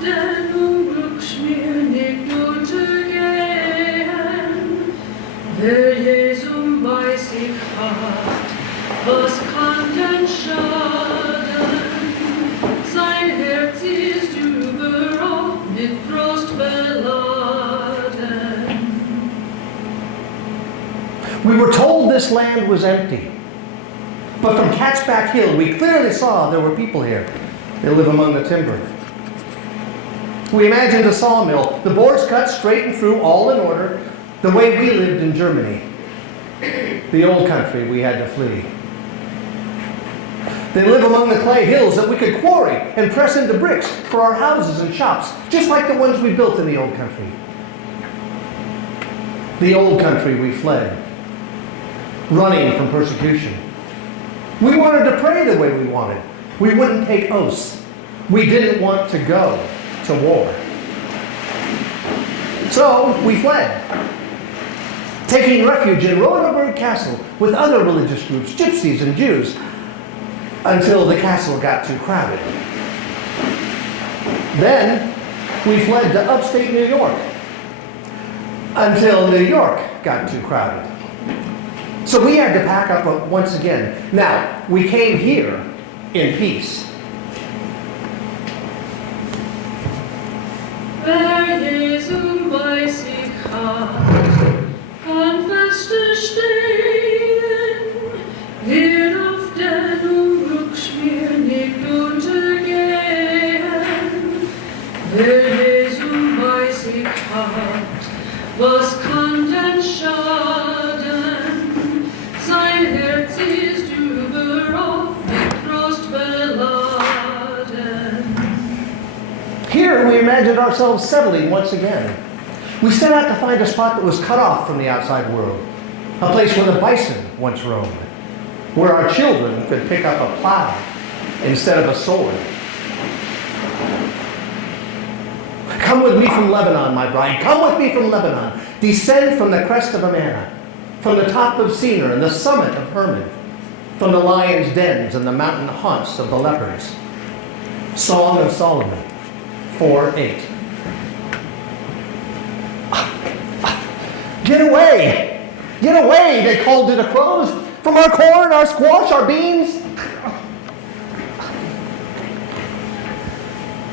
den Unglücks mir nicht untergehen. Wer Jesum bei sich hat, was kann denn schaden? Sein Herz ist überall mit Trost beladen. We were told this land was empty. But from Catchback Hill, we clearly saw there were people here. They live among the timber. We imagined a sawmill, the boards cut straight and through, all in order, the way we lived in Germany. The old country we had to flee. They live among the clay hills that we could quarry and press into bricks for our houses and shops, just like the ones we built in the old country. The old country we fled, running from persecution. We wanted to pray the way we wanted. We wouldn't take oaths. We didn't want to go to war. So we fled, taking refuge in Rodenburg Castle with other religious groups, gypsies and Jews, until the castle got too crowded. Then we fled to upstate New York until New York got too crowded. So we had to pack up once again. Now, we came here in peace. Wer Jesum bei sich hat, kann feste stehen, wird auf den Unglücksmeer nicht untergehen. Wer Jesum bei sich hat, was kann denn schaden? Sein Herz ist überall mit Trost beladen. Here we imagined ourselves settling once again. We set out to find a spot that was cut off from the outside world, a place where the bison once roamed, where our children could pick up a plow instead of a sword. Come with me from Lebanon, my bride. Come with me from Lebanon. Descend from the crest of Amana, from the top of Senir and the summit of Hermon, from the lion's dens and the mountain haunts of the leopards. Song of Solomon 4:8. Get away! Get away, they called to the crows, from our corn, our squash, our beans.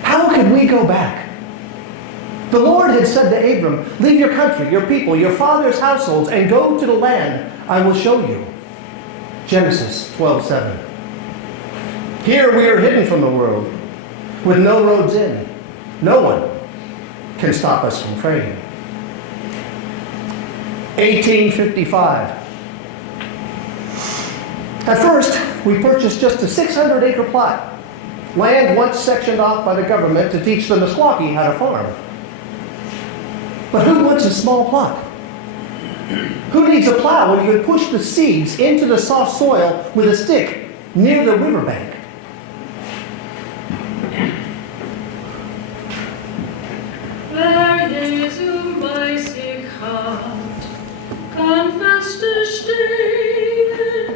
How could we go back? The Lord had said to Abram, leave your country, your people, your father's households, and go to the land I will show you. Genesis 12:7. Here we are hidden from the world, with no roads in. No one can stop us from praying. 1855. At first, we purchased just a 600-acre plot, land once sectioned off by the government to teach the Meskwaki how to farm. But who wants a small plot? Who needs a plow when you can push the seeds into the soft soil with a stick near the riverbank? Wer Jesum bei sich hat, kann feste stehen,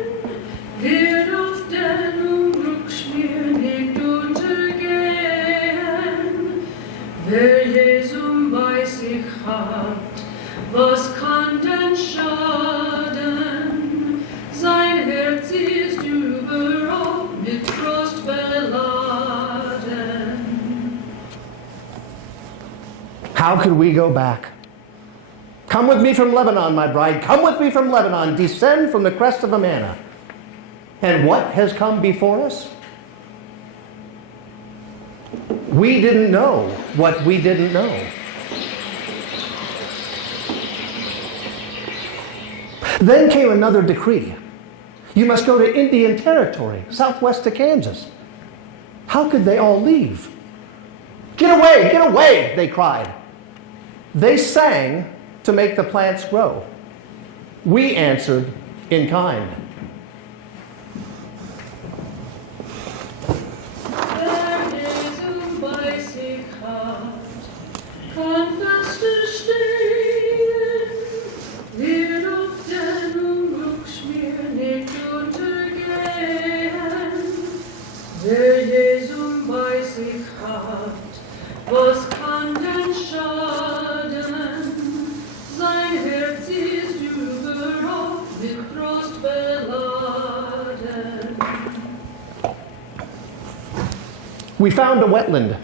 wird auf den Unglücksmeer nicht untergehen. Wer Jesum bei sich hat, was kann denn schaden? Sein Herz ist überall mit Trost beladen. How could we go back? Come with me from Lebanon, my bride. Come with me from Lebanon. Descend from the crest of Amana. And what has come before us? We didn't know what we didn't know. Then came another decree. You must go to Indian Territory, southwest to Kansas. How could they all leave? Get away, they cried. They sang to make the plants grow. We answered in kind. Wer Jesum bei sich hat, kann feste stehen, wird auf den Unglücksmeer nicht untergehen. Wer Jesum bei sich hat, was kann denn schaden? Sein Herz ist überaus mit Trost beladen. We found a wetland.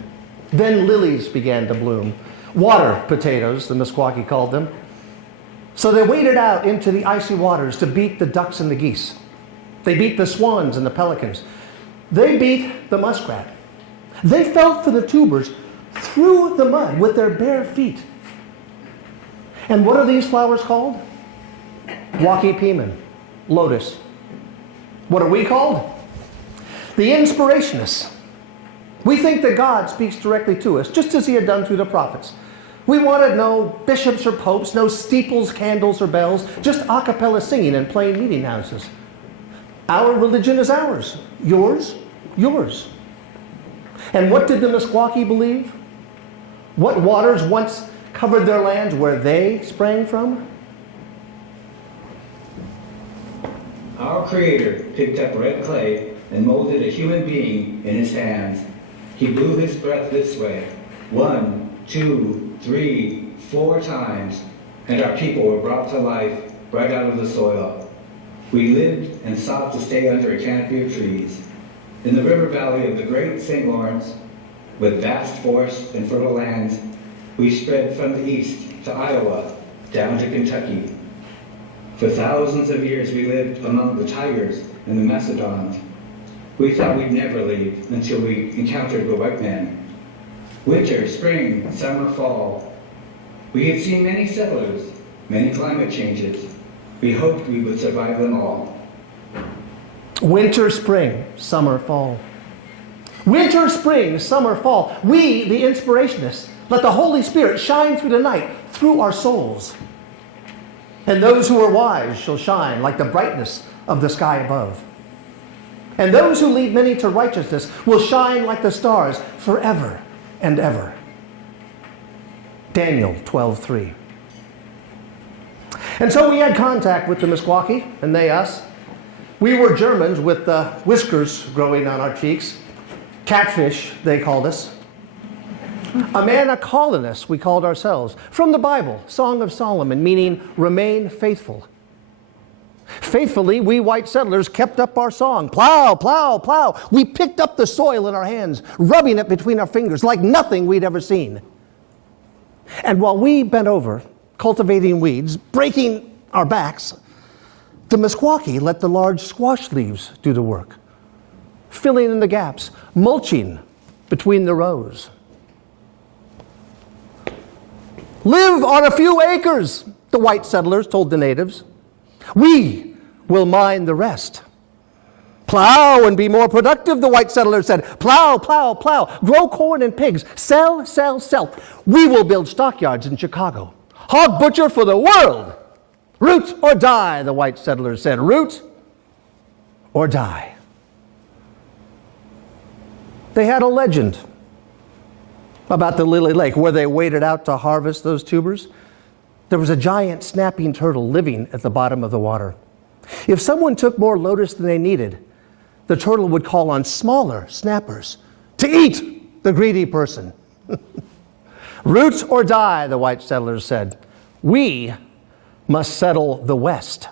Then lilies began to bloom. Water potatoes, the Meskwaki called them. So they waded out into the icy waters to beat the ducks and the geese. They beat the swans and the pelicans. They beat the muskrat. They felt for the tubers through the mud with their bare feet. And what are these flowers called? Waki Piman, lotus. What are we called? The inspirationists. We think that God speaks directly to us, just as he had done through the prophets. We wanted no bishops or popes, no steeples, candles, or bells, just a cappella singing in plain meeting houses. Our religion is ours. Yours, yours. And what did the Meskwaki believe? What waters once covered their lands where they sprang from? Our Creator picked up red clay and molded a human being in his hands. He blew his breath this way, 1, 2, 3, 4 times, and our people were brought to life right out of the soil. We lived and sought to stay under a canopy of trees. In the river valley of the great St. Lawrence, with vast forests and fertile lands, we spread from the east to Iowa, down to Kentucky. For thousands of years we lived among the tigers and the mastodons. We thought we'd never leave until we encountered the white man. Winter, spring, summer, fall. We had seen many settlers, many climate changes. We hoped we would survive them all. Winter, spring, summer, fall. Winter, spring, summer, fall. We, the inspirationists, let the Holy Spirit shine through the night, through our souls. And those who are wise shall shine like the brightness of the sky above. And those who lead many to righteousness will shine like the stars forever and ever. Daniel 12:3. And so we had contact with the Meskwaki, and they us. We were Germans with whiskers growing on our cheeks. Catfish, they called us. A colonists, we called ourselves. From the Bible, Song of Solomon, meaning remain faithful. Faithfully, we white settlers kept up our song. Plow, plow, plow. We picked up the soil in our hands, rubbing it between our fingers like nothing we'd ever seen. And while we bent over, cultivating weeds, breaking our backs, the Meskwaki let the large squash leaves do the work, filling in the gaps, mulching between the rows. Live on a few acres, the white settlers told the natives. We will mind the rest. Plow and be more productive, the white settlers said. Plow, plow, plow. Grow corn and pigs. Sell, sell, sell. We will build stockyards in Chicago. Hog butcher for the world. Root or die, the white settlers said. Root or die. They had a legend about the Lily Lake where they waded out to harvest those tubers. There was a giant snapping turtle living at the bottom of the water. If someone took more lotus than they needed, the turtle would call on smaller snappers to eat the greedy person. Root or die, the white settlers said. We must settle the West.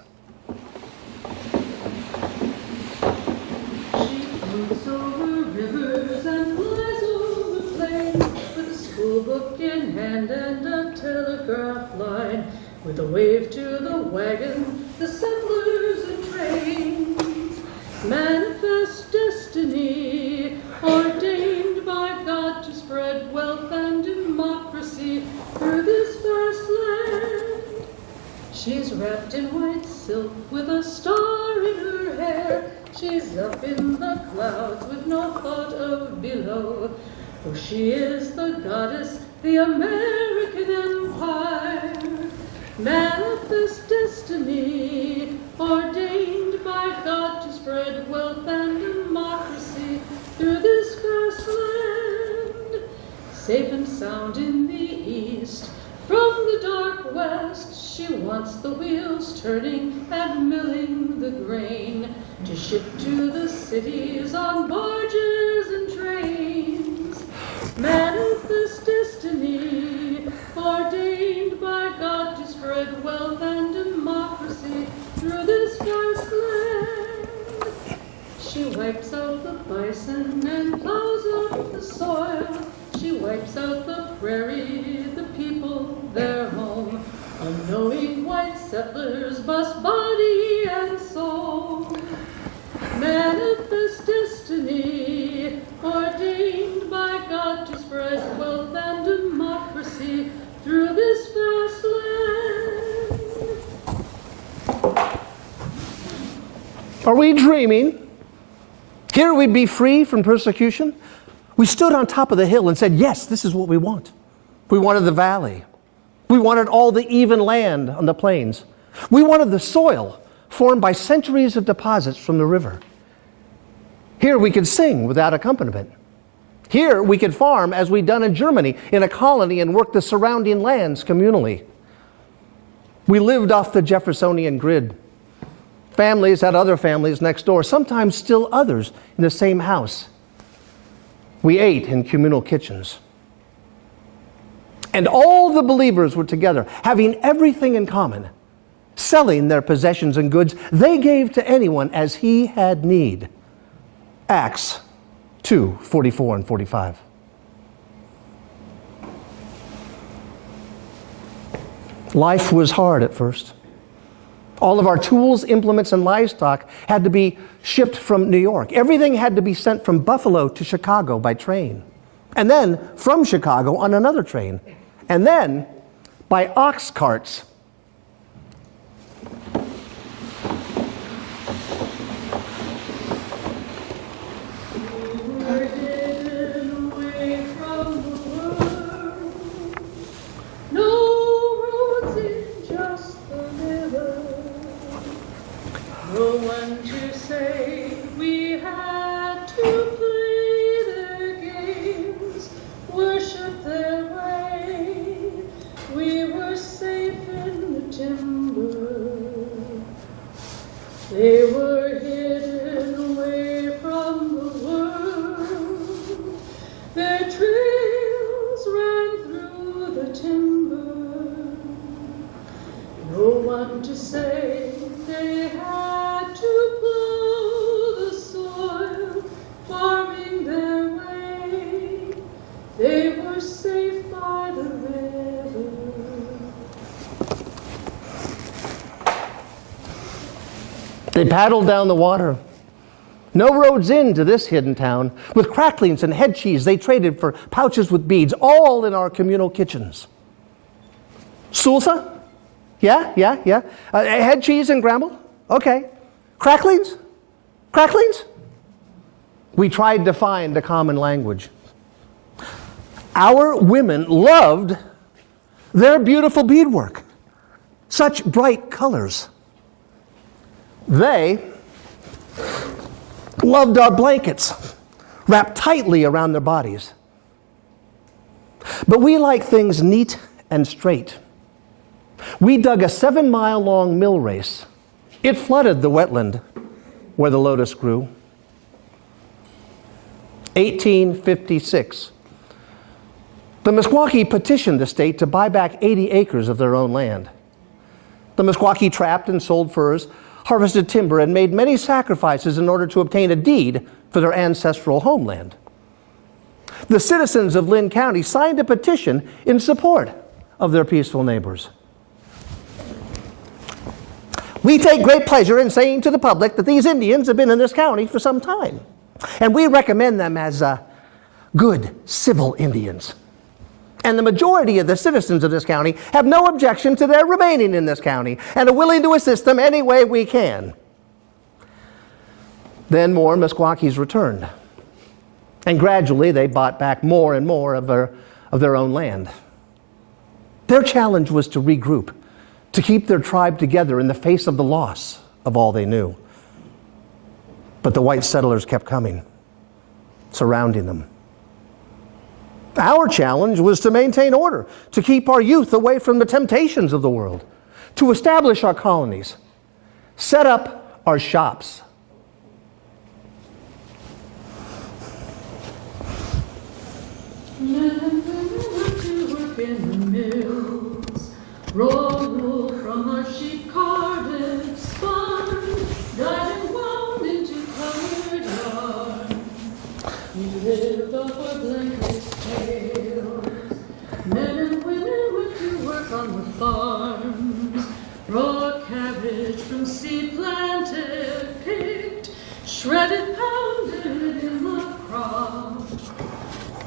She floats over rivers and flies over plains with a schoolbook in hand and a telegraph line. With a wave to the wagon, the settlers and trains manifest destiny, ordained by God to spread wealth and democracy through this vast land. She's wrapped in white silk with a star in her hair. She's up in the clouds with no thought of below. For she is the goddess, the American Empire. Manifest destiny, ordained by God to spread wealth and democracy through this vast land. Safe and sound in the east, from the dark west, she wants the wheels turning and milling the grain to ship to the cities on barges and trains. Manifest wipes out the bison and plows up the soil. She wipes out the prairie, the people, their home. Unknowing white settlers bust body and soul. Manifest destiny, ordained by God to spread wealth and democracy through this vast land. Are we dreaming? Here we'd be free from persecution. We stood on top of the hill and said, yes, this is what we want. We wanted the valley. We wanted all the even land on the plains. We wanted the soil formed by centuries of deposits from the river. Here we could sing without accompaniment. Here we could farm as we'd done in Germany in a colony and work the surrounding lands communally. We lived off the Jeffersonian grid. Families had other families next door, sometimes still others in the same house. We ate in communal kitchens. And all the believers were together, having everything in common, selling their possessions and goods they gave to anyone as he had need. Acts 2:44 and 45. Life was hard at first. All of our tools, implements, and livestock had to be shipped from New York. Everything had to be sent from Buffalo to Chicago by train. And then from Chicago on another train. And then by ox carts. No one to say we had to play their games, worship their way. We were safe in the timber. They were hidden away from the world. Their trails ran through the timber. No one to say they had to plow the soil, farming their way. They were safe by the river. They paddled down the water. No roads into this hidden town. With cracklings and head cheese, they traded for pouches with beads, all in our communal kitchens. Sulsa? Yeah. Head cheese and gramble? Okay. Cracklings? Cracklings? We tried to find a common language. Our women loved their beautiful beadwork. Such bright colors. They loved our blankets, wrapped tightly around their bodies. But we like things neat and straight. We dug a 7-mile-long mill race. It flooded the wetland where the lotus grew. 1856. The Meskwaki petitioned the state to buy back 80 acres of their own land. The Meskwaki trapped and sold furs, harvested timber, and made many sacrifices in order to obtain a deed for their ancestral homeland. The citizens of Lynn County signed a petition in support of their peaceful neighbors. We take great pleasure in saying to the public that these Indians have been in this county for some time, and we recommend them as good civil Indians. And the majority of the citizens of this county have no objection to their remaining in this county and are willing to assist them any way we can. Then more Meskwakis returned, and gradually they bought back more and more of their own land. Their challenge was to regroup, to keep their tribe together in the face of the loss of all they knew. But the white settlers kept coming, surrounding them. Our challenge was to maintain order, to keep our youth away from the temptations of the world, to establish our colonies, set up our shops. Men and women went to work in the mills, roll wool from our sheep carded spun, dyed and wound into colored yarn.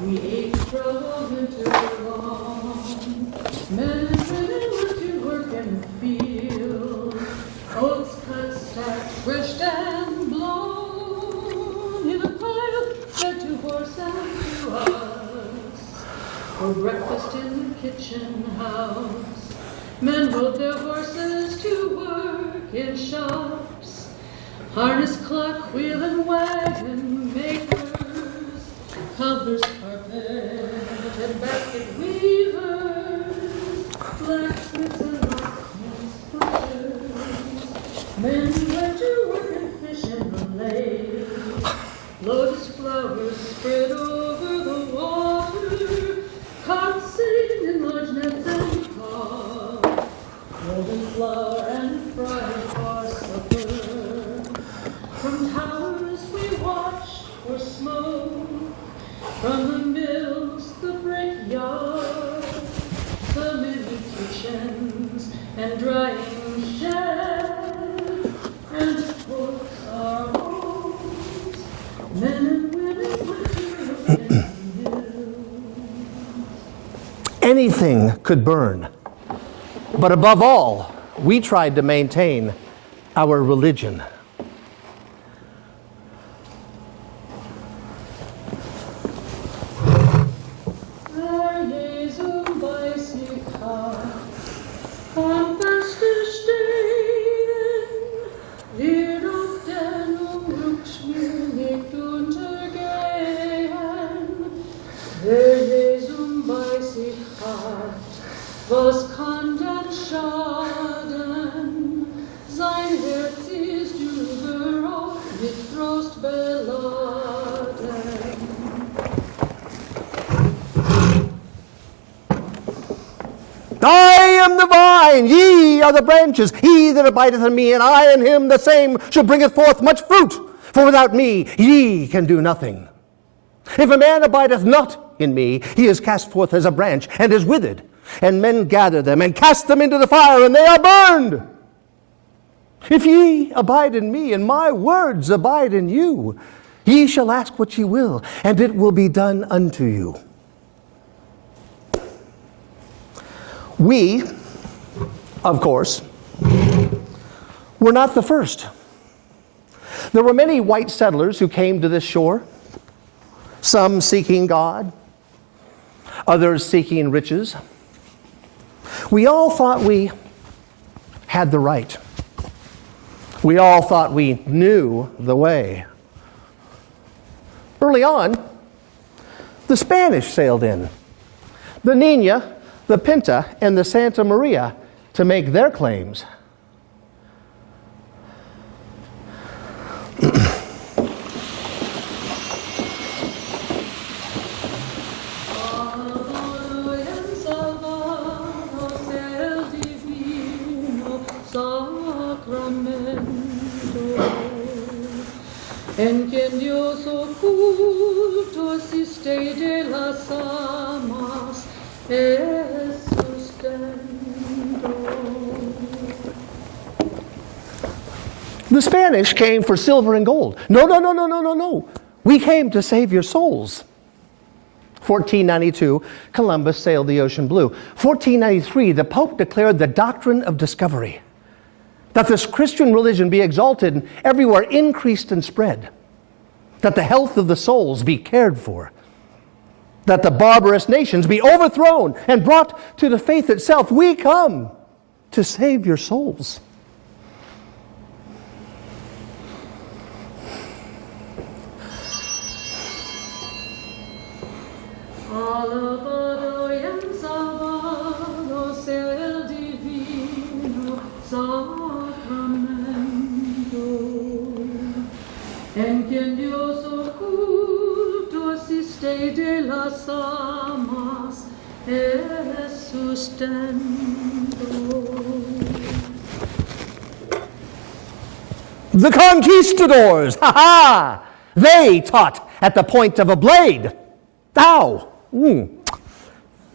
We ate from the winter long. Men and women went to work in the field. Oats cut, stacked, threshed, and blown in a pile fed to horse and to us. For breakfast in the kitchen house, men rode their horses to work in shops. Harness, clock, wheel, and wagon makers, cobblers, carpet, and basket weavers, blacksmiths and locksmiths, butchers. Men went to work and fish in the lake. Lotus flowers spread over the water, caught sitting in large nets and caught, golden flour and fried for supper. From towers we watched for smoke, from the mills, the brickyards, the many kitchens and drying sheds, and of course our homes. Men and women went to work in the mills. Anything could burn. But above all, we tried to maintain our religion. Was Kant Schaden, sein Herz ist überall mit Trost beladen. I am the vine, ye are the branches. He that abideth in me, and I in him, the same shall bringeth forth much fruit. For without me ye can do nothing. If a man abideth not in me, he is cast forth as a branch, and is withered. And men gather them, and cast them into the fire, and they are burned. If ye abide in me, and my words abide in you, ye shall ask what ye will, and it will be done unto you. We, of course, were not the first. There were many white settlers who came to this shore, some seeking God, others seeking riches. We all thought we had the right. We all thought we knew the way. Early on, the Spanish sailed in. The Nina, the Pinta, and the Santa Maria to make their claims. En quien Dios oculto asiste de las amas es sustento. The Spanish came for silver and gold. No. We came to save your souls. 1492, Columbus sailed the ocean blue. 1493, the Pope declared the doctrine of discovery, that this Christian religion be exalted and everywhere increased and spread, that the health of the souls be cared for, that the barbarous nations be overthrown and brought to the faith itself. We come to save your souls. Alabado y ensalvado sea el divino sacramento, en quien Dios oculto asiste de las amas es sustento. The conquistadors, ha! They taught at the point of a blade. Thou,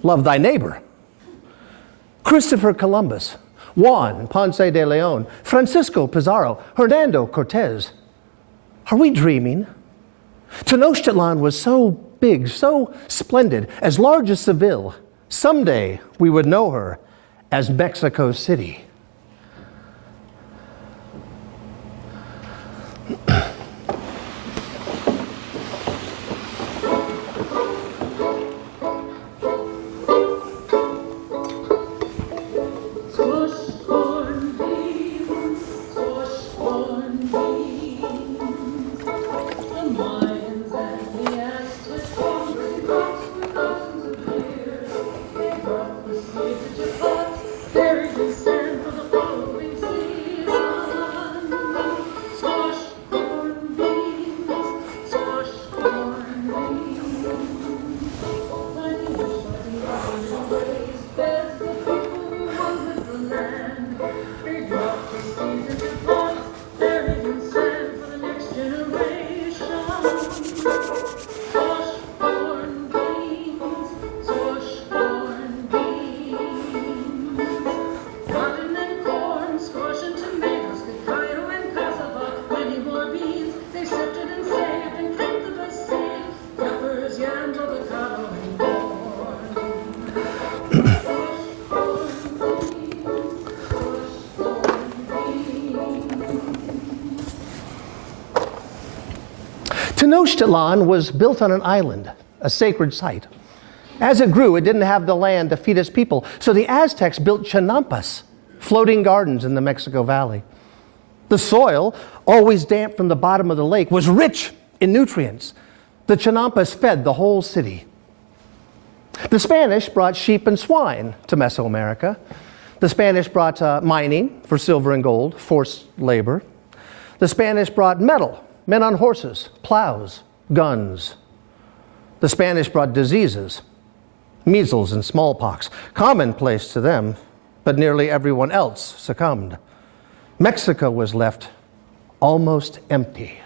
love thy neighbor. Christopher Columbus, Juan Ponce de Leon, Francisco Pizarro, Hernando Cortez. Are we dreaming? Tenochtitlan was so big, so splendid, as large as Seville. Someday we would know her as Mexico City. Tenochtitlan was built on an island, a sacred site. As it grew, it didn't have the land to feed its people, so the Aztecs built chinampas, floating gardens in the Mexico Valley. The soil, always damp from the bottom of the lake, was rich in nutrients. The chinampas fed the whole city. The Spanish brought sheep and swine to Mesoamerica. The Spanish brought mining for silver and gold, forced labor. The Spanish brought metal, men on horses, plows, guns. The Spanish brought diseases, measles and smallpox, commonplace to them, but nearly everyone else succumbed. Mexico was left almost empty.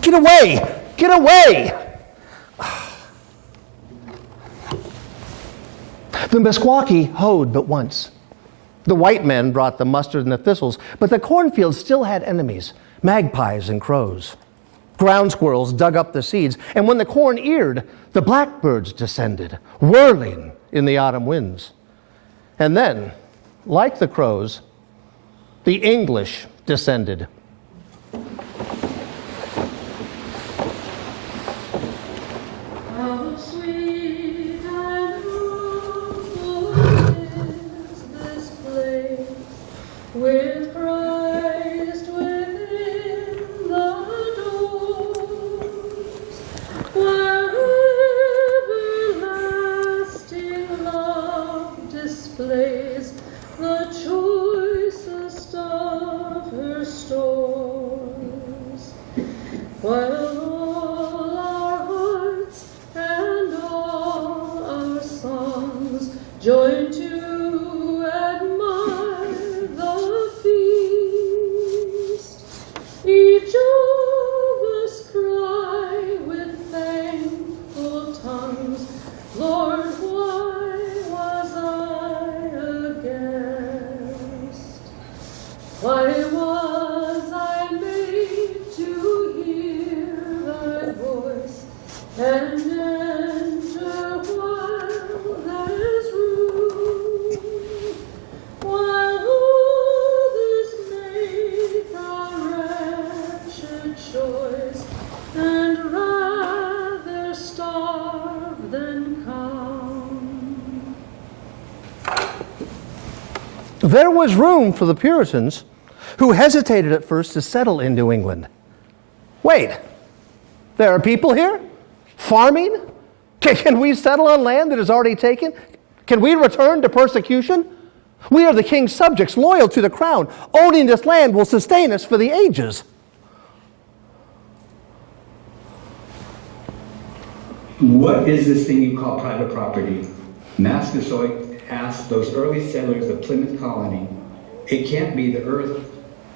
Get away! Get away! The Meskwaki hoed but once. The white men brought the mustard and the thistles, but the cornfields still had enemies, magpies and crows. Ground squirrels dug up the seeds, and when the corn eared, the blackbirds descended, whirling in the autumn winds. And then, like the crows, the English descended. How sweet and roseful is this place, with Christ within the doors, where everlasting love displays the choicest of her stores, while all our hearts and all our songs join to admire the feast. Each of us cry with thankful tongues, Lord, why was I a guest? Why was I made to hear thy voice and enter while there's room? While others make a wretched choice and rather starve than come. There was room for the Puritans, who hesitated at first to settle in New England. Wait, there are people here? Farming? Can we settle on land that is already taken? Can we return to persecution? We are the king's subjects, loyal to the crown. Owning this land will sustain us for the ages. What is this thing you call private property? Massasoit asked those early settlers of Plymouth Colony. It can't be the earth,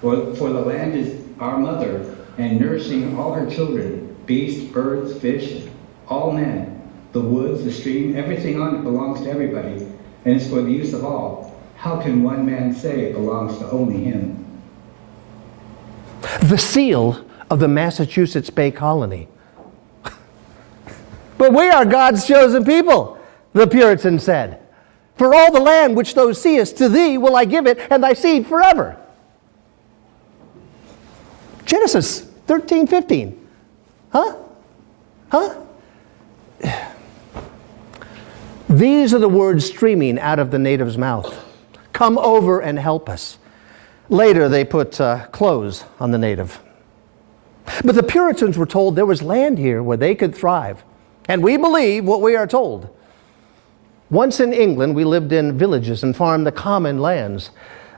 for the land is our mother, and nourishing all her children, beasts, birds, fish, all men. The woods, the stream, everything on it belongs to everybody, and is for the use of all. How can one man say it belongs to only him? The seal of the Massachusetts Bay Colony. But we are God's chosen people, the Puritans said. For all the land which thou seest, to thee will I give it, and thy seed forever. Genesis 13:15. Huh? These are the words streaming out of the native's mouth. Come over and help us. Later, they put clothes on the native. But the Puritans were told there was land here where they could thrive. And we believe what we are told. Once in England, we lived in villages and farmed the common lands.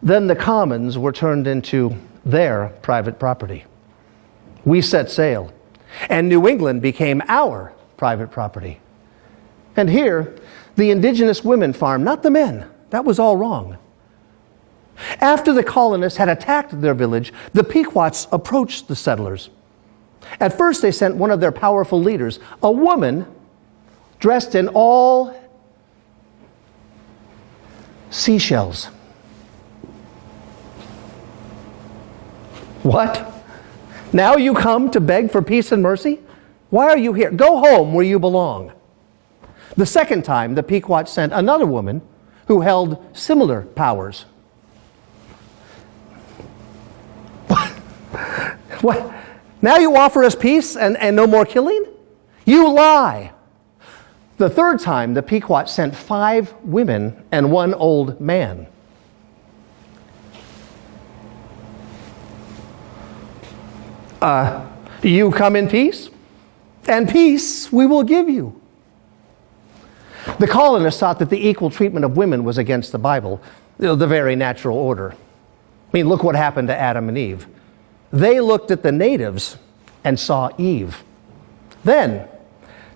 Then the commons were turned into their private property. We set sail, and New England became our private property. And here, the indigenous women farmed, not the men. That was all wrong. After the colonists had attacked their village, the Pequots approached the settlers. At first, they sent one of their powerful leaders, a woman dressed in all seashells. What? Now you come to beg for peace and mercy? Why are you here? Go home where you belong. The second time, the Pequot sent another woman who held similar powers. What? Now you offer us peace and no more killing? You lie. The third time, the Pequot sent 5 women and 1 old man. You come in peace, and peace we will give you. The colonists thought that the equal treatment of women was against the Bible, the very natural order. I mean, look what happened to Adam and Eve. They looked at the natives and saw Eve. Then,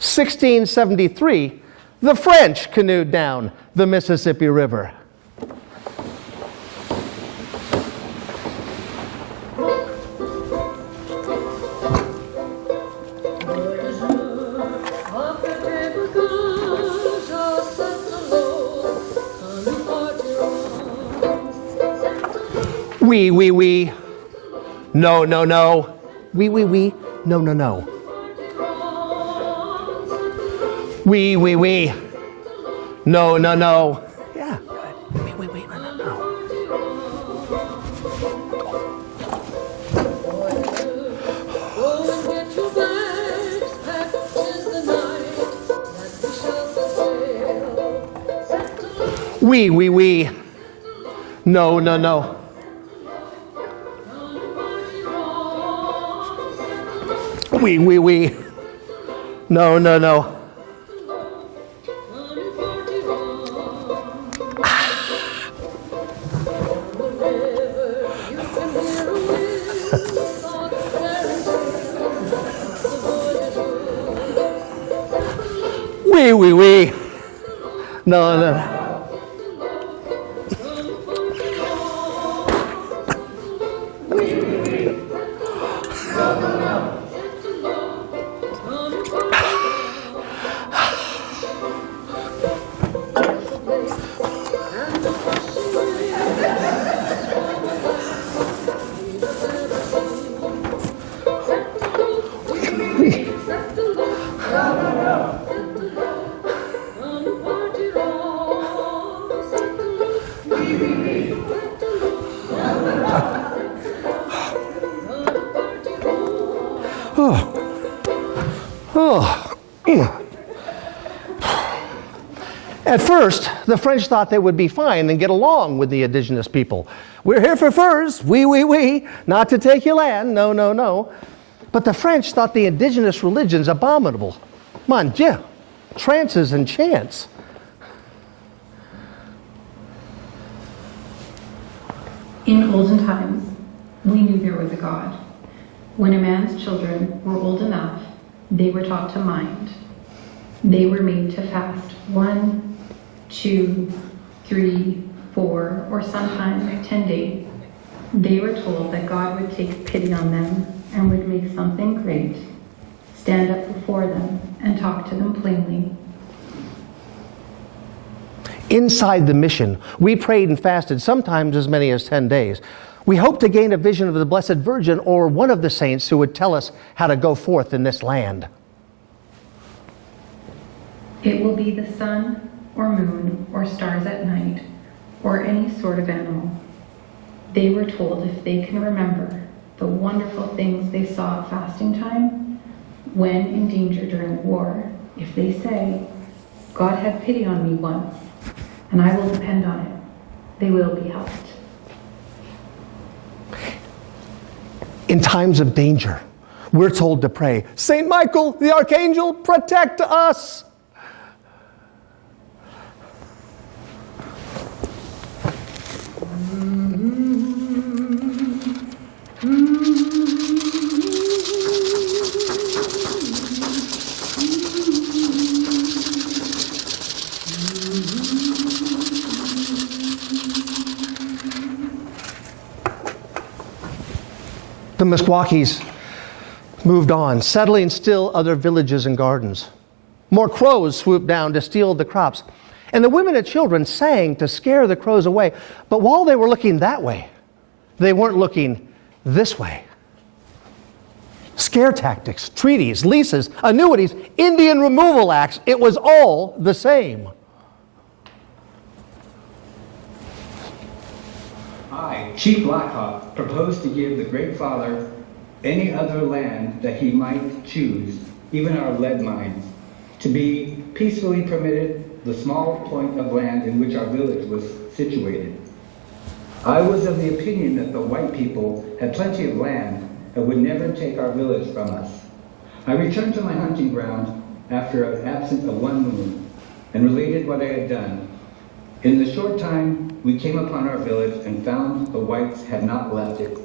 1673, the French canoed down the Mississippi River. We. No. We. No. We. No. Yeah, good. We. No. We. No. We. No. We. No. At first, the French thought they would be fine and get along with the indigenous people. We're here for furs, we, not to take your land, no. But the French thought the indigenous religion's abominable. Mon Dieu, trances and chants. In olden times, we knew there was a God. When a man's children were old enough, they were taught to mind. They were made to fast 1, 2, 3, 4, or sometimes 10 days. They were told that God would take pity on them and would make something great, stand up before them, and talk to them plainly. Inside the mission, we prayed and fasted sometimes as many as 10 days. We hoped to gain a vision of the Blessed Virgin or one of the saints who would tell us how to go forth in this land. It will be the sun or moon or stars at night or any sort of animal. They were told if they can remember the wonderful things they saw at fasting time, when in danger during war, if they say, God had pity on me once, and I will depend on it, they will be helped. In times of danger, we're told to pray, Saint Michael, the Archangel, protect us. The Meskwakis moved on, settling still other villages and gardens. More crows swooped down to steal the crops. And the women and children sang to scare the crows away. But while they were looking that way, they weren't looking this way. Scare tactics, treaties, leases, annuities, Indian removal acts, it was all the same. I, Chief Blackhawk, propose to give the Great Father any other land that he might choose, even our lead mines, to be peacefully permitted the small point of land in which our village was situated. I was of the opinion that the white people had plenty of land and would never take our village from us. I returned to my hunting ground after an absence of 1 moon and related what I had done. In the short time, we came upon our village and found the whites had not left it,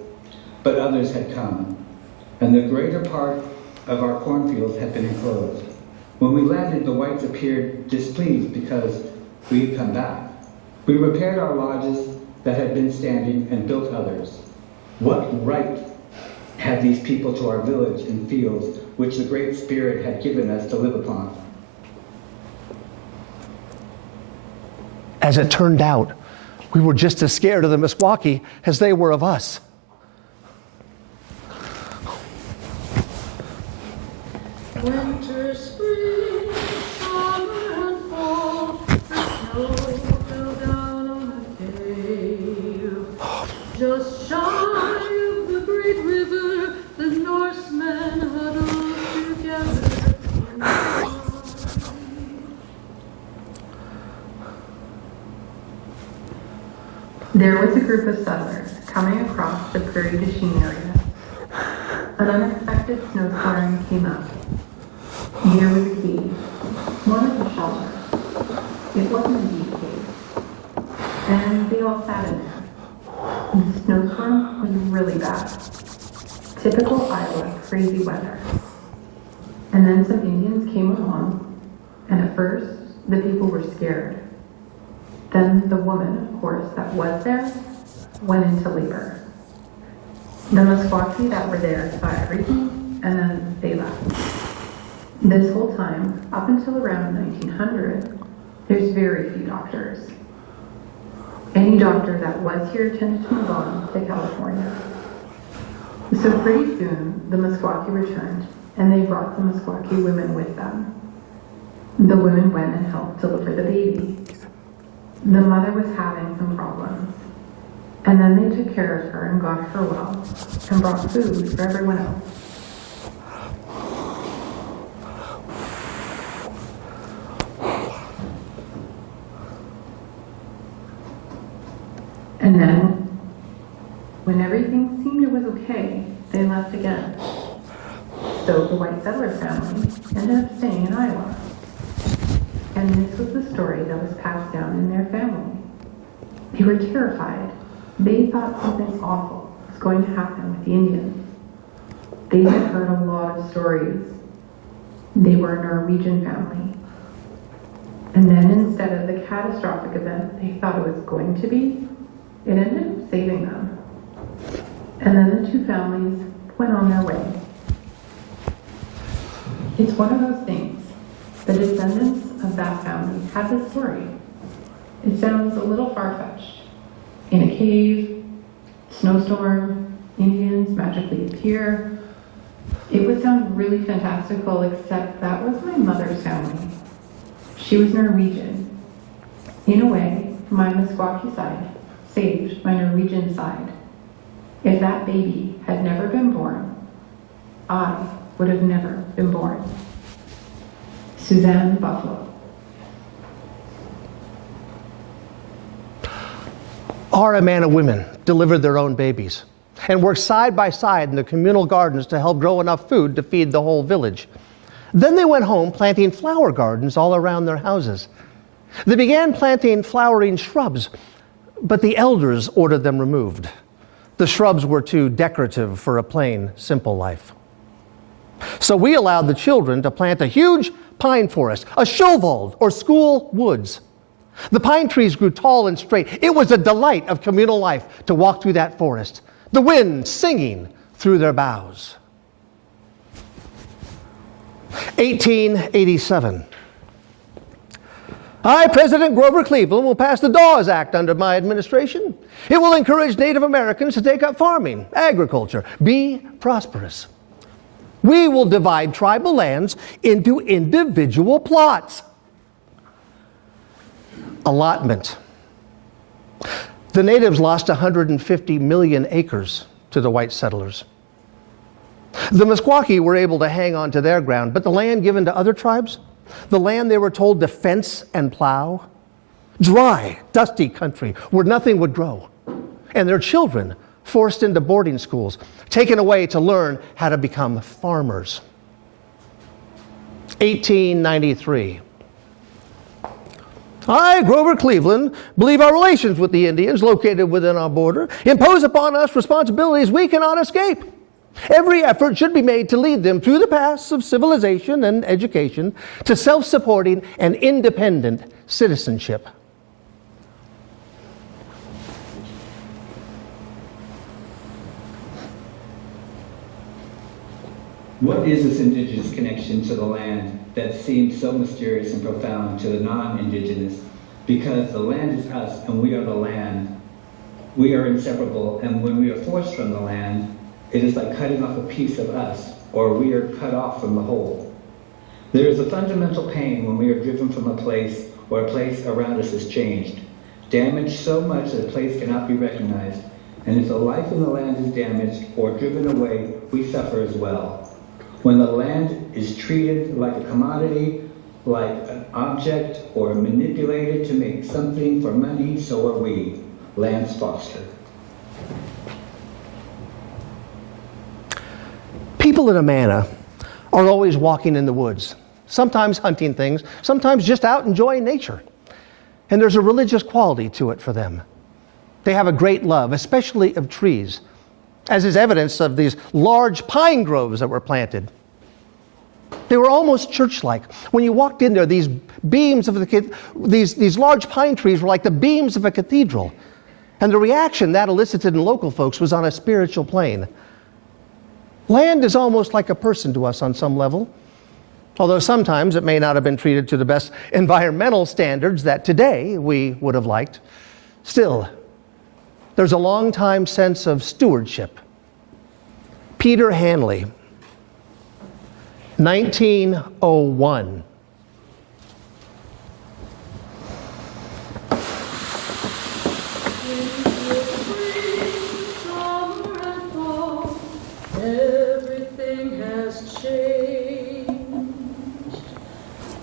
but others had come, and the greater part of our cornfields had been enclosed. When we landed, the whites appeared displeased because we had come back. We repaired our lodges that had been standing and built others. What right had these people to our village and fields which the Great Spirit had given us to live upon? As it turned out, we were just as scared of the Meskwaki as they were of us. Winter, spring, summer, and fall, the snow fell down on the cave. Just shy of the great river, the Norsemen huddled together. There was a group of settlers coming across the Prairie du Chien area. An unexpected snowstorm came up. There was a cave, more like a shelter. It wasn't a deep cave. And they all sat in there. The snowstorm was really bad. Typical Iowa crazy weather. And then some Indians came along, and at first, the people were scared. Then the woman, of course, that was there, went into labor. The Meskwaki that were there saw everything, and then they left. This whole time, up until around 1900, there's very few doctors. Any doctor that was here tended to move on to California. So pretty soon, the Meskwaki returned, and they brought the Meskwaki women with them. The women went and helped deliver the baby. The mother was having some problems, and then they took care of her and got her well, and brought food for everyone else. And then, when everything seemed it was okay, they left again. So the white settler family ended up staying in Iowa. And this was the story that was passed down in their family. They were terrified. They thought something awful was going to happen with the Indians. They had heard a lot of stories. They were a Norwegian family, And then instead of the catastrophic event they thought it was going to be, it ended up saving them. And then the two families went on their way. It's one of those things. The descendants of that family have this story. It sounds a little far-fetched. In a cave, snowstorm, Indians magically appear. It would sound really fantastical, except that was my mother's family. She was Norwegian. In a way, my Muscatine side saved my Norwegian side. If that baby had never been born, I would have never been born. Suzanne Buffalo. Our Amana women delivered their own babies and worked side by side in the communal gardens to help grow enough food to feed the whole village. Then they went home planting flower gardens all around their houses. They began planting flowering shrubs, but the elders ordered them removed. The shrubs were too decorative for a plain, simple life. So we allowed the children to plant a huge pine forest, a Schulwald or school woods. The pine trees grew tall and straight. It was a delight of communal life to walk through that forest, the wind singing through their boughs. 1887. I, President Grover Cleveland, will pass the Dawes Act under my administration. It will encourage Native Americans to take up farming, agriculture, be prosperous. We will divide tribal lands into individual plots. Allotment. The natives lost 150 million acres to the white settlers. The Meskwaki were able to hang on to their ground, but the land given to other tribes, the land they were told to fence and plow, dry, dusty country where nothing would grow, and their children forced into boarding schools, taken away to learn how to become farmers. 1893. I, Grover Cleveland, believe our relations with the Indians located within our border impose upon us responsibilities we cannot escape. Every effort should be made to lead them through the paths of civilization and education to self-supporting and independent citizenship. What is this indigenous connection to the land that seems so mysterious and profound to the non-indigenous? Because the land is us and we are the land. We are inseparable, and when we are forced from the land, it is like cutting off a piece of us, or we are cut off from the whole. There is a fundamental pain when we are driven from a place, or a place around us is changed, damaged so much that a place cannot be recognized. And if the life in the land is damaged or driven away, we suffer as well. When the land is treated like a commodity, like an object, or manipulated to make something for money, so are we, Lance Foster. People in Amana are always walking in the woods, sometimes hunting things, sometimes just out enjoying nature. And there's a religious quality to it for them. They have a great love, especially of trees, as is evidence of these large pine groves that were planted. They were almost church-like. When you walked in there, these beams of these large pine trees were like the beams of a cathedral. And the reaction that elicited in local folks was on a spiritual plane. Land is almost like a person to us on some level, although sometimes it may not have been treated to the best environmental standards that today we would have liked. Still, there's a long-time sense of stewardship. Peter Hanley, 1901. Everything has changed.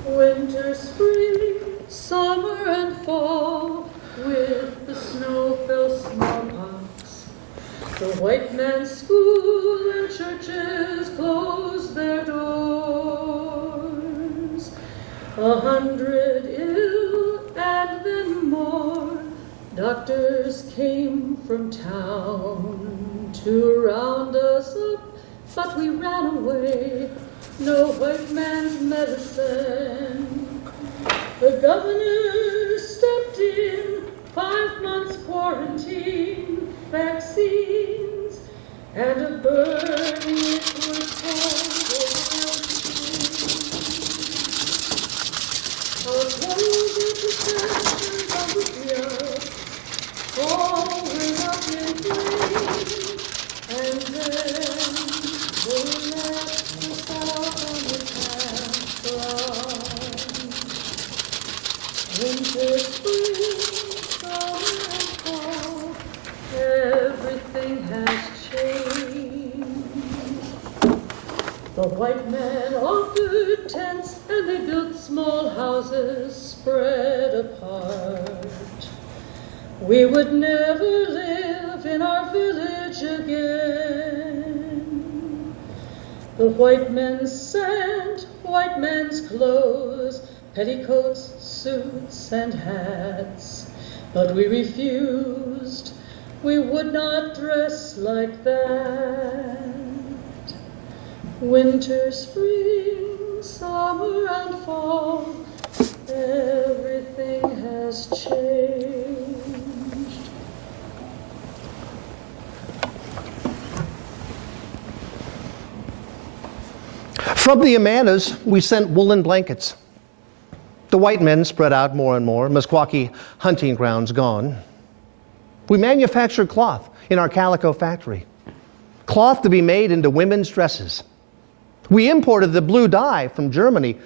Winter, spring, summer, and fall, with the snow-filled smallpox. The white man's school and churches closed their doors. 100 ill and then more. Doctors came from town to round us up, but we ran away. No white man's medicine The governor stepped in, 5 months quarantine, vaccines, and a burning liquid cold over our clothes protections on the pier, all went up in flames, and then they left us out on the campground. Winter, spring, summer, and fall, everything has changed. The white man offered tents, and they built small houses spread apart. We would never live in our village again. The white men's sand, white man's clothes, petticoats, suits, and hats. But we refused, we would not dress like that. Winter, spring, summer, and fall, everything has changed. From the Amanas, we sent woolen blankets. The white men spread out more and more, Meskwaki hunting grounds gone. We manufactured cloth in our calico factory, cloth to be made into women's dresses. We imported the blue dye from Germany.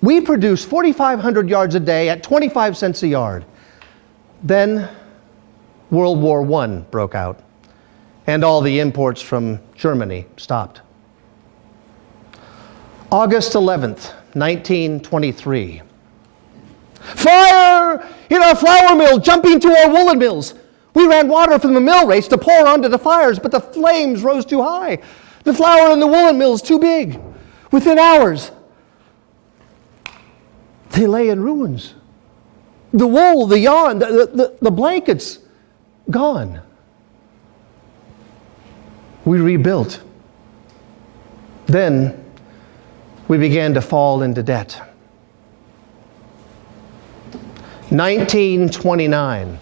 We produced 4,500 yards a day at 25 cents a yard. Then World War I broke out, and all the imports from Germany stopped. August 11th, 1923. Fire in our flour mill, jumping to our woolen mills. We ran water from the mill race to pour onto the fires, but the flames rose too high. The flour in the woolen mills too big. Within hours, they lay in ruins. The wool, the yarn, the blankets, gone. We rebuilt. Then we began to fall into debt. 1929.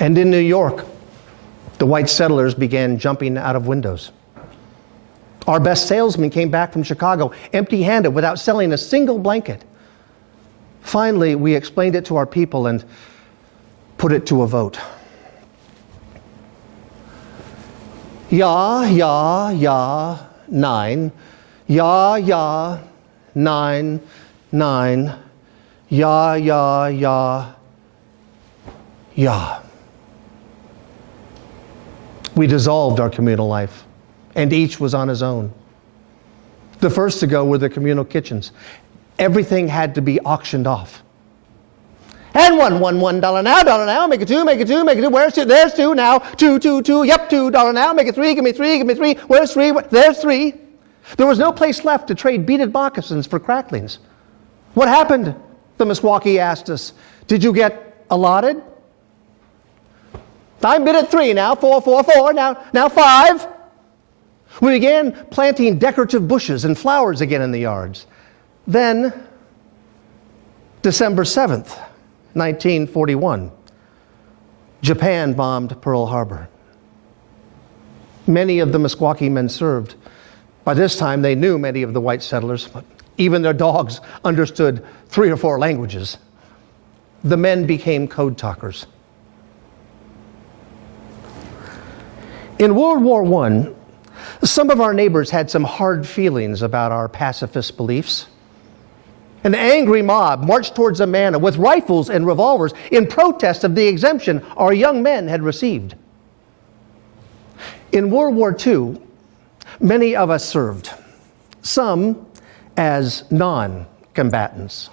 And in New York, the white settlers began jumping out of windows. Our best salesman came back from Chicago empty-handed without selling a single blanket. Finally, we explained it to our people and put it to a vote. Ya, ya, ya, 9. Ya, ya, 9, 9. Ya, ya, ya, ya. We dissolved our communal life, and each was on his own. The first to go were the communal kitchens. Everything had to be auctioned off. And $1 now, make it two, where's two? There's two now, two, yep, $2 now, make it three, give me three, where's three? There's three. There was no place left to trade beaded moccasins for cracklings. What happened? The Meskwaki asked us. Did you get allotted? I'm bid at 3 now, 4, now 5. We began planting decorative bushes and flowers again in the yards. Then, December 7th, 1941, Japan bombed Pearl Harbor. Many of the Meskwaki men served. By this time, they knew many of the white settlers, but even their dogs understood 3 or 4 languages. The men became code talkers. In World War I, some of our neighbors had some hard feelings about our pacifist beliefs. An angry mob marched towards Amana with rifles and revolvers in protest of the exemption our young men had received. In World War II, many of us served, some as non-combatants.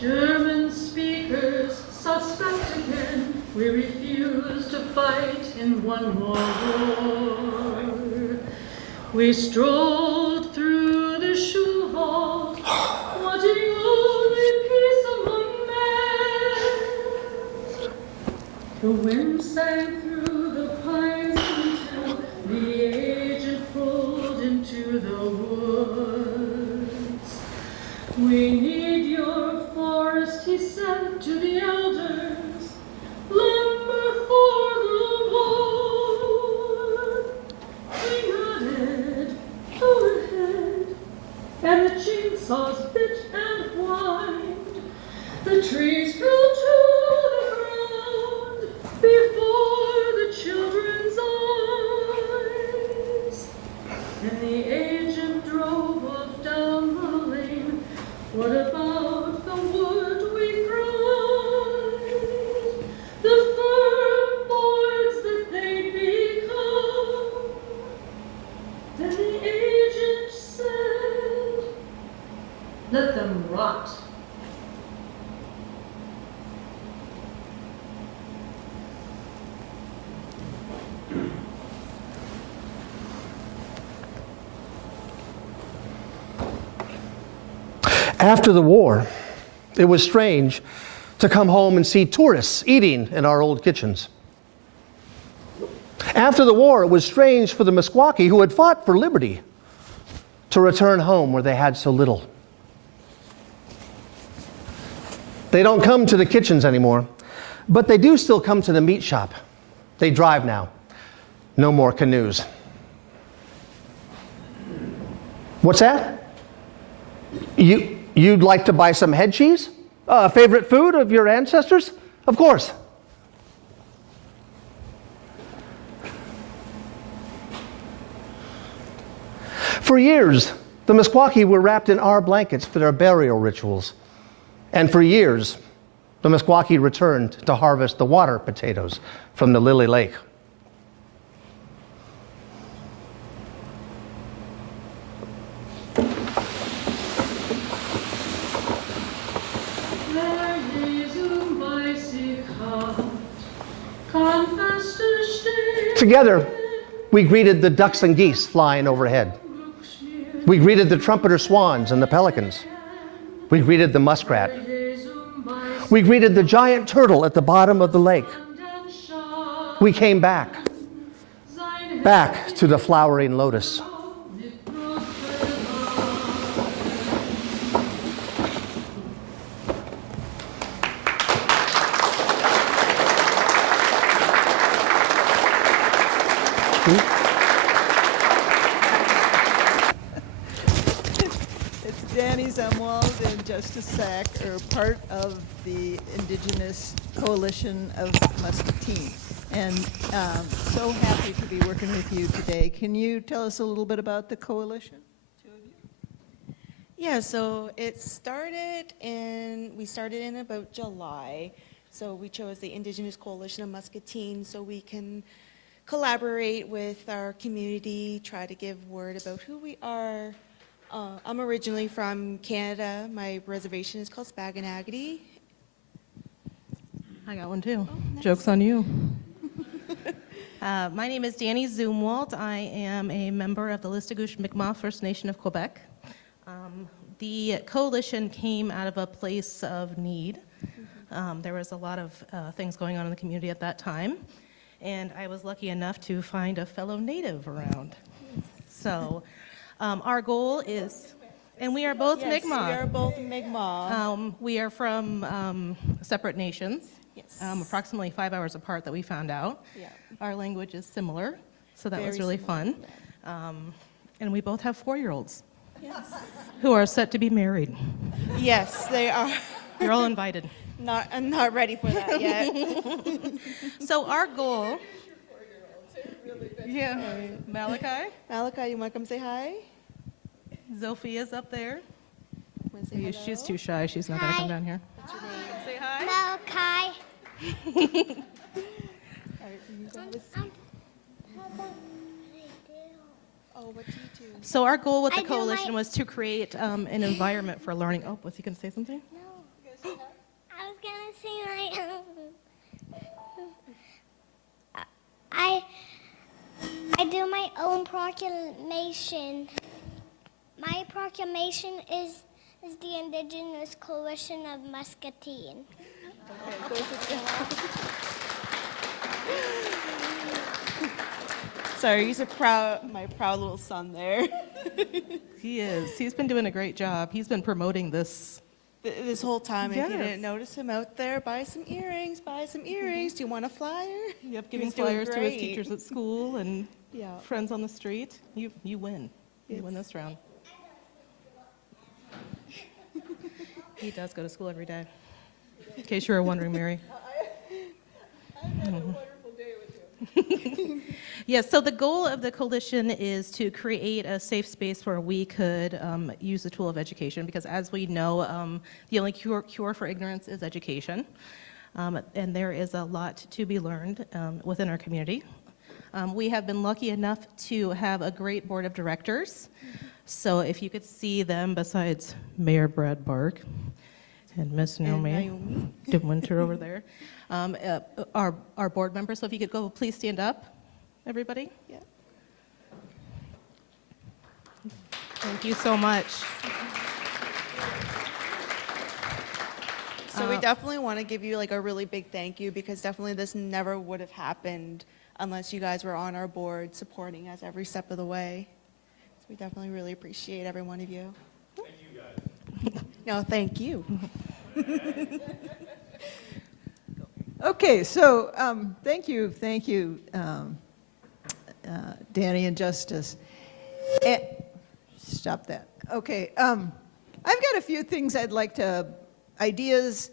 German speakers suspect again, we refuse to fight in one more war. We strolled through the Schulwald, wanting only The wind sang through the pines until the aged pulled into the woods. We need your forest, he said to the elders, lumber for the wood. We nodded, go ahead, and the chainsaws bit and whined. The trees fell to the ground before the children's eyes, and the agent drove off down the lane. What about the wood, we cried, the firm boards that they'd become? Then the agent said, let them rot. After the war, it was strange to come home and see tourists eating in our old kitchens. After the war, it was strange for the Meskwaki, who had fought for liberty, to return home where they had so little. They don't come to the kitchens anymore, but they do still come to the meat shop. They drive now. No more canoes. What's that? You'd like to buy some head cheese? Favorite food of your ancestors? Of course. For years, the Meskwaki were wrapped in our blankets for their burial rituals. And for years, the Meskwaki returned to harvest the water potatoes from the Lily Lake. Together, we greeted the ducks and geese flying overhead. We greeted the trumpeter swans and the pelicans. We greeted the muskrat. We greeted the giant turtle at the bottom of the lake. We came back to the flowering lotus. It's Danny Zumwalt and Justice Sack are part of the Indigenous Coalition of Muscatine. And so happy to be working with you today. Can you tell us a little bit about the coalition? Yeah, so we started in about July. So we chose the Indigenous Coalition of Muscatine so we can collaborate with our community, try to give word about who we are. I'm originally from Canada. My reservation is called Spaganagity. I got one too. Oh, nice. Joke's on you. My name is Danny Zumwalt. I am a member of the Listigouche Mi'kmaq First Nation of Quebec. The coalition came out of a place of need. There was a lot of things going on in the community at that time, and I was lucky enough to find a fellow Native around. So our goal is, and we are both Yes, Mi'kmaq. we are both Mi'kmaq. We are from separate nations, Yes. approximately 5 hours apart that we found out. Yeah. Our language is similar, so that was Very really similar, fun. And we both have 4-year-olds Yes. who are set to be married. Yes, they are. You're all invited. I'm not ready for that yet. So our goal, yeah, Malachi, Malachi, you want to come say hi? Sophia's up there. Wanna say hello? She's too shy. She's not going to come down here. What's your name? Say hi. Malachi. All right, you guys. Oh, what do you do? So our goal with the I do my- coalition was to create an environment for learning. Oh, was he going to say something? No. I was gonna say I do my own proclamation. My proclamation is the Indigenous Coalition of Muscatine. Okay, go sit down. Sorry, he's my proud little son there. He is. He's been doing a great job. He's been promoting this. This whole time, if you Yes. didn't notice him out there, buy some earrings, buy some earrings. Do you want a flyer? Yep, giving He's doing flyers to his great. teachers at school and Yeah. friends on the street. You win. You win this round. He does go to school every day. In case you were wondering, Mary. Yes, so the goal of the coalition is to create a safe space where we could use the tool of education, because as we know, the only cure for ignorance is education. And there is a lot to be learned within our community. We have been lucky enough to have a great board of directors. So if you could see them besides Mayor Brad Bark and Miss Naomi DeWinter over there, our board members. So if you could go, please stand up, everybody. Yeah. Thank you so much. So we definitely want to give you like a really big thank you, because definitely this never would have happened unless you guys were on our board supporting us every step of the way. So we definitely really appreciate every one of you. Thank you guys. No, thank you. Okay, so thank you, Danny and Justice. Stop that. Okay, I've got a few things ideas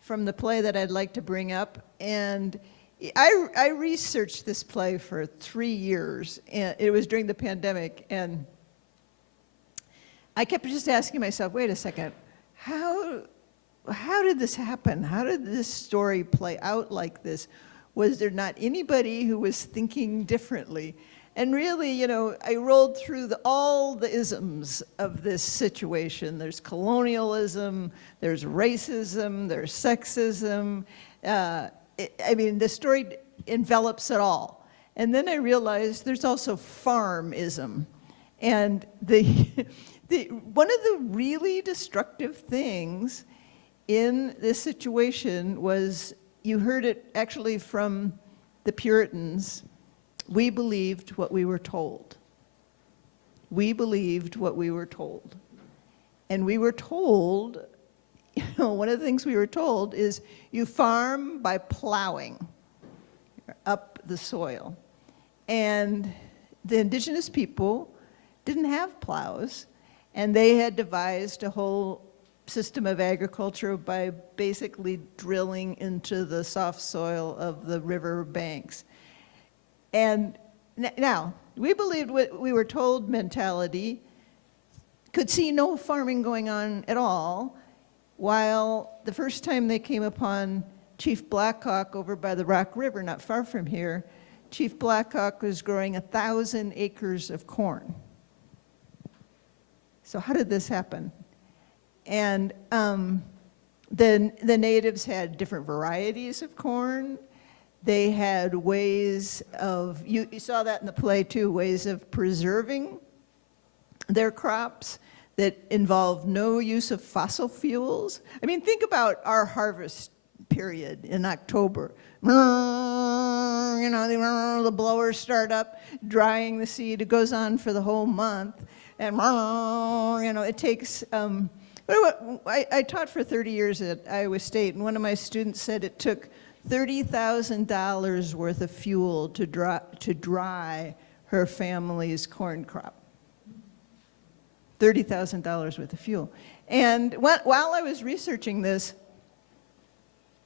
from the play that I'd like to bring up, and I researched this play for 3 years, and it was during the pandemic, and I kept just asking myself, wait a second, how did this happen? How did this story play out like this? Was there not anybody who was thinking differently? And really, I rolled through all the isms of this situation. There's colonialism, there's racism, there's sexism. The story envelops it all. And then I realized there's also farmism. And one of the really destructive things in this situation was, you heard it actually from the Puritans, we believed what we were told. We believed what we were told. And we were told, one of the things we were told is you farm by plowing up the soil. And the indigenous people didn't have plows, and they had devised a whole system of agriculture by basically drilling into the soft soil of the river banks. And now, we believed what we were told mentality, could see no farming going on at all, while the first time they came upon Chief Blackhawk over by the Rock River, not far from here, Chief Blackhawk was growing 1,000 acres of corn. So how did this happen? And the natives had different varieties of corn. They had ways of, you saw that in the play too, ways of preserving their crops that involved no use of fossil fuels. I mean, think about our harvest period in October. The blowers start up, drying the seed. It goes on for the whole month. And, it takes, I taught for 30 years at Iowa State, and one of my students said it took $30,000 worth of fuel to dry her family's corn crop. $30,000 worth of fuel. And while I was researching this,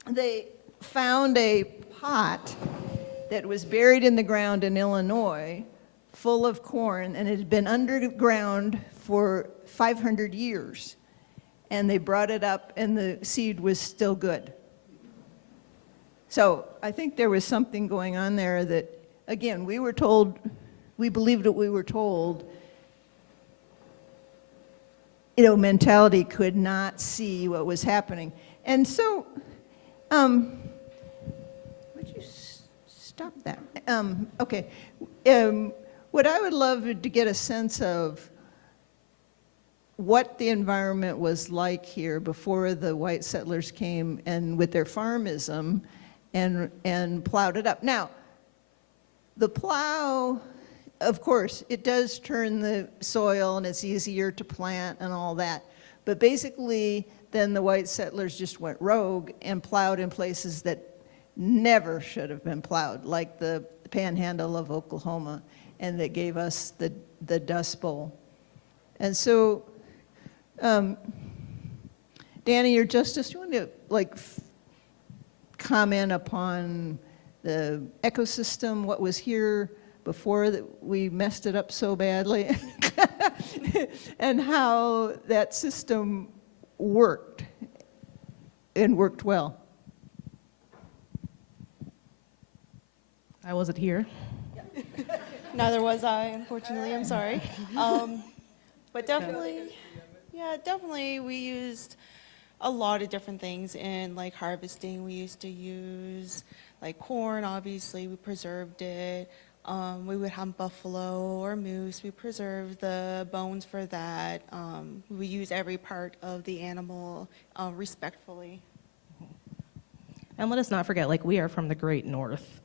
they found a pot that was buried in the ground in Illinois full of corn, and it had been underground for 500 years. And they brought it up, and the seed was still good. So I think there was something going on there that, again, we were told, we believed what we were told. Mentality could not see what was happening. And so, would you stop that? Okay. What I would love to get a sense of what the environment was like here before the white settlers came and with their farmism and plowed it up. Now, the plow of course, it does turn the soil and it's easier to plant and all that. But basically, then the white settlers just went rogue and plowed in places that never should have been plowed, like the panhandle of Oklahoma, and that gave us the Dust Bowl. And so, Danny or Justice, you want to comment upon the ecosystem, what was here before that we messed it up so badly, and how that system worked and worked well? I wasn't here. Neither was I, unfortunately. I'm sorry. But definitely, yeah, definitely we used a lot of different things in like harvesting. We used to use like corn, obviously, we preserved it. We would hunt buffalo or moose. We preserved the bones for that. We use every part of the animal respectfully. And let us not forget, like, we are from the Great North.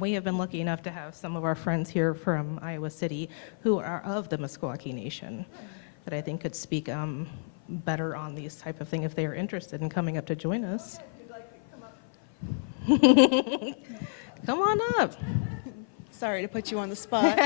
We have been lucky enough to have some of our friends here from Iowa City who are of the Muscatine Nation that I think could speak better on these type of thing if they are interested in coming up to join us. Come on up. Sorry to put you on the spot.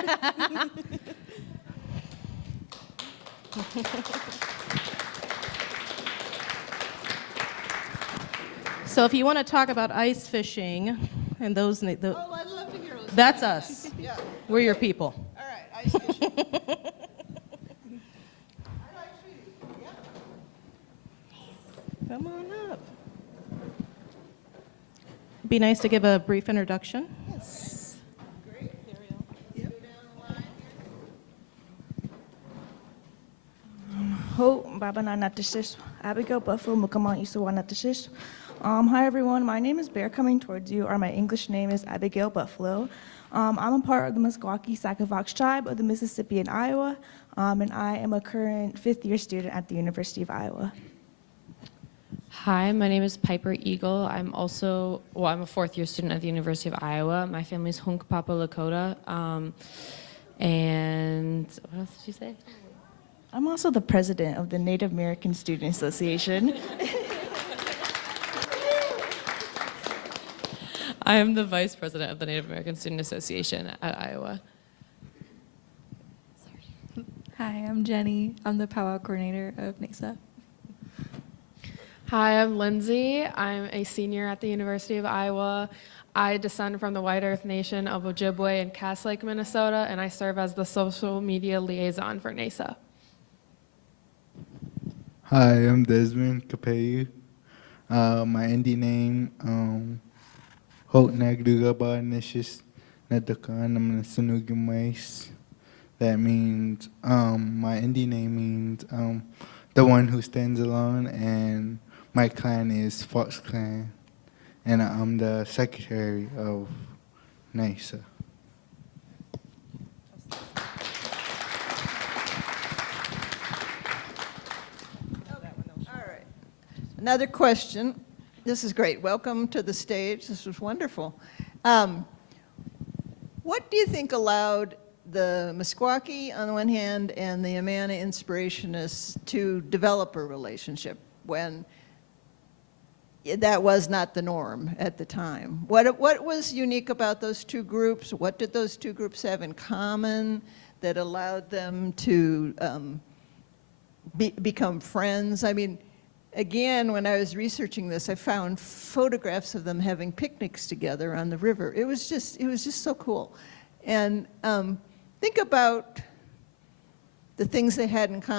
So if you want to talk about ice fishing and those, Oh, I'd love to hear those. that's us. Yeah. We're your people. All right, ice fishing. I like shooting. Yeah. Come on up. Be nice to give a brief introduction. Yes. Great. There we go. Go down the line. Ho, Baba Nanatishish, Abigail Buffalo, Mukama Isuwanatishish. Hi everyone, my name is Bear Coming Towards You, or my English name is Abigail Buffalo. I'm a part of the Meskwaki Sackavox tribe of the Mississippi and Iowa, and I am a current 5th-year student at the University of Iowa. Hi, my name is Piper Eagle. I'm a 4th-year student at the University of Iowa. My family's Hunkpapa Lakota. And what else did you say? I'm also the president of the Native American Student Association. I am the vice president of the Native American Student Association at Iowa. Hi, I'm Jenny. I'm the powwow coordinator of NASA. Hi, I'm Lindsay. I'm a senior at the University of Iowa. I descend from the White Earth Nation of Ojibwe in Cass Lake, Minnesota, and I serve as the social media liaison for NASA. Hi, I'm Desmond Kapeyu. My indie name, Holt Nagdugaba Nishis Nadakan, I'm Sunugimais. That means, my indie name means the one who stands alone, and my clan is Fox Clan, and I'm the secretary of NASA. All right. Another question. This is great. Welcome to the stage. This was wonderful. What do you think allowed the Meskwaki on the one hand and the Amana Inspirationists to develop a relationship when that was not the norm at the time? What was unique about those two groups? What did those two groups have in common that allowed them to become friends? I mean, again, when I was researching this, I found photographs of them having picnics together on the river. It was just so cool. And think about the things they had in common.